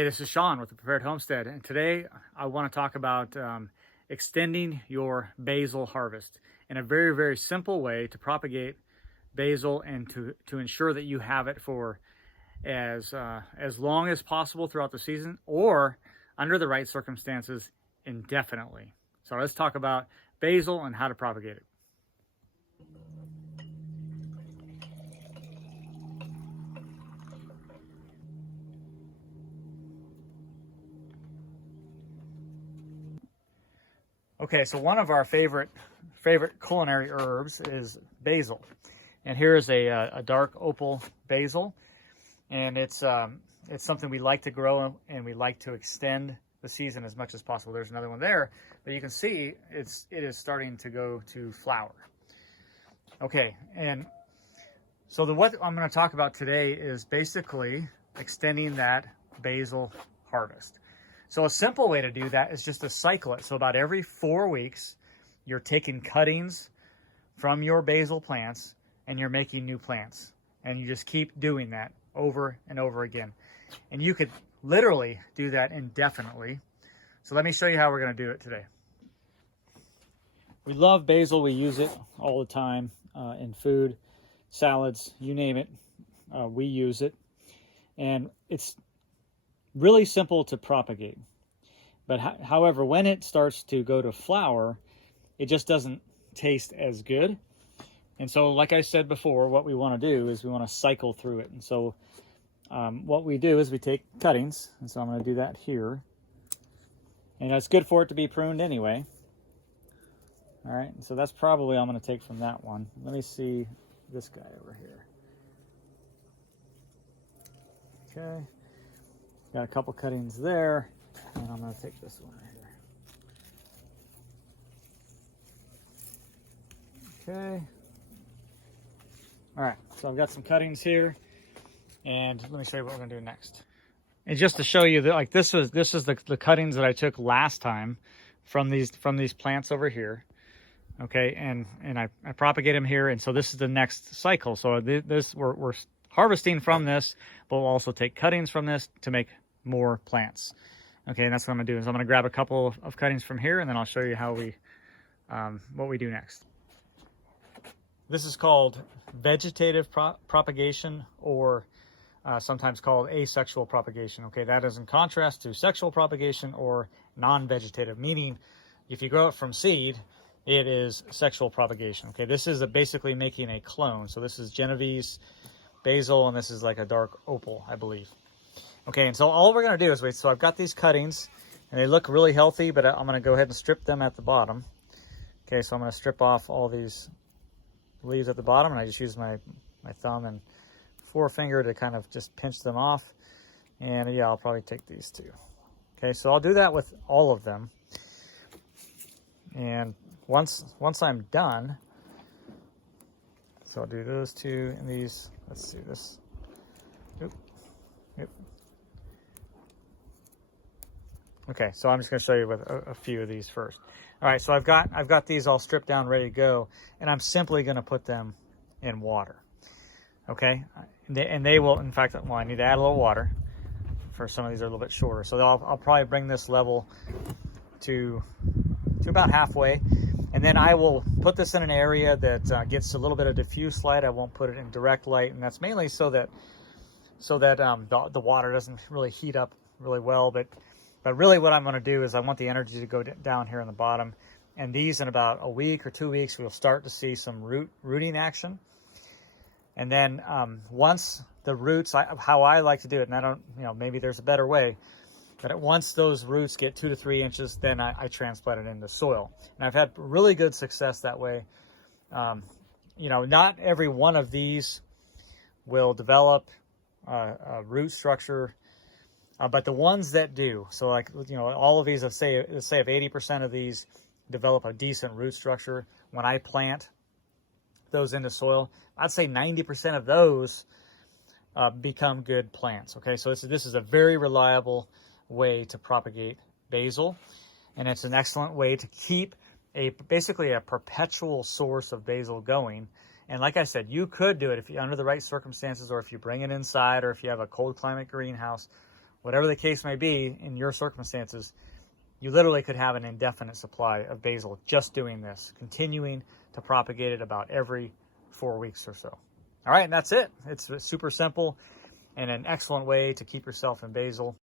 Hey, this is Sean with the Prepared Homestead, and today I want to talk about extending your basil harvest in a very, very simple way to propagate basil and to ensure that you have it for as long as possible throughout the season, or under the right circumstances, indefinitely. So let's talk about basil and how to propagate it. Okay, so one of our favorite culinary herbs is basil, and here is a dark opal basil, and it's something we like to grow and we like to extend the season as much as possible. There's another one there, but you can see it is starting to go to flower. Okay, and so what I'm going to talk about today is basically extending that basil harvest. So a simple way to do that is just to cycle it. So about every 4 weeks, you're taking cuttings from your basil plants and you're making new plants. And you just keep doing that over and over again. And you could literally do that indefinitely. So let me show you how we're going to do it today. We love basil. We use it all the time in food, salads, you name it. We use it. And it's really simple to propagate, but however, when it starts to go to flower, it just doesn't taste as good. And so, like I said before, what we want to do is we want to cycle through it. And so what we do is we take cuttings, and so I'm going to do that here, and it's good for it to be pruned anyway. All right, so that's probably all I'm going to take from that one. Let me see this guy over here. Okay. Got a couple cuttings there, and I'm going to take this one right here. Okay. All right, so I've got some cuttings here, and let me show you what we're going to do next. And just to show you that, like this is the cuttings that I took last time from these plants over here. Okay, and I propagate them here, and so this is the next cycle. So we're harvesting from this, but we'll also take cuttings from this to make more plants. Okay, and that's what I'm gonna do. Is I'm gonna grab a couple of cuttings from here, and then I'll show you how we what we do next. This is called vegetative propagation, or sometimes called asexual propagation. Okay, that is in contrast to sexual propagation or non-vegetative, meaning if you grow it from seed, it is sexual propagation. Okay, this is basically making a clone. So this is Genovese basil, and this is like a dark opal, I believe. Okay, and so all we're going to do is wait. So I've got these cuttings, and they look really healthy, but I'm going to go ahead and strip them at the bottom. Okay, so I'm going to strip off all these leaves at the bottom, and I just use my thumb and forefinger to kind of just pinch them off. And yeah, I'll probably take these too. Okay, so I'll do that with all of them. And once I'm done, so I'll do those two and these. Let's do this. Oop. Oop. Okay, so I'm just going to show you with a few of these first. All right, so I've got these all stripped down, ready to go, and I'm simply going to put them in water. Okay, and they will, in fact, well, I need to add a little water. For some of these are a little bit shorter, so I'll probably bring this level to about halfway, and then I will put this in an area that gets a little bit of diffuse light. I won't put it in direct light, and that's mainly so that the water doesn't really heat up really well. But really what I'm going to do is I want the energy to go down here on the bottom, and these in about a week or 2 weeks we'll start to see some rooting action. And then once the roots, how I like to do it, and I don't, maybe there's a better way, but once those roots get 2 to 3 inches, then I transplant it into soil. And I've had really good success that way. Not every one of these will develop a root structure, but the ones that do, so like, all of these, let's say if 80% of these develop a decent root structure, when I plant those into soil, I'd say 90% of those become good plants. Okay, so this is a very reliable way to propagate basil, and it's an excellent way to keep basically a perpetual source of basil going. And like I said, you could do it if you under the right circumstances, or if you bring it inside, or if you have a cold climate greenhouse, whatever the case may be in your circumstances, you literally could have an indefinite supply of basil just doing this, continuing to propagate it about every 4 weeks or so. All right, and that's it. It's super simple and an excellent way to keep yourself in basil.